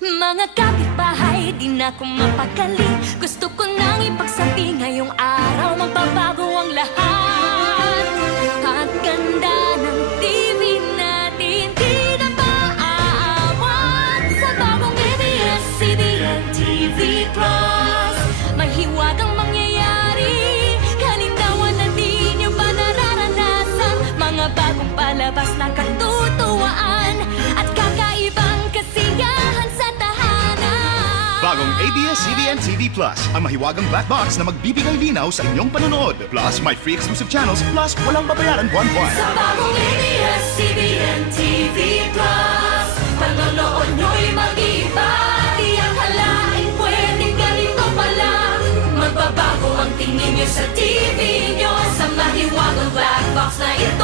Mga kapitbahay, di na ako mapakali. Gusto ko nang ipagsabi ngayong araw, magbabago ang lahat. Pagkanda ng TV natin, di na maaawat. Sa bagong ABS-CBN TV Plus, may hiwagang mangyayari. Kalindawan na di nyo ba nararanasan? Mga bagong palabas na katutuwaan at kakaibang kasiyahan sa tahanan. Bagong ABS-CBN TV Plus, ang mahiwagang black box na magbibigay linaw sa inyong panonood. Plus, may free exclusive channels, plus walang babayaran buwan-buwan. Sa bagong ABS-CBN TV Plus, panonood nyo'y mag-iba. Di akalain pwedeng ganito pala. Magbabago ang tingin nyo sa TV nyo. Sa mahiwagang black box na ito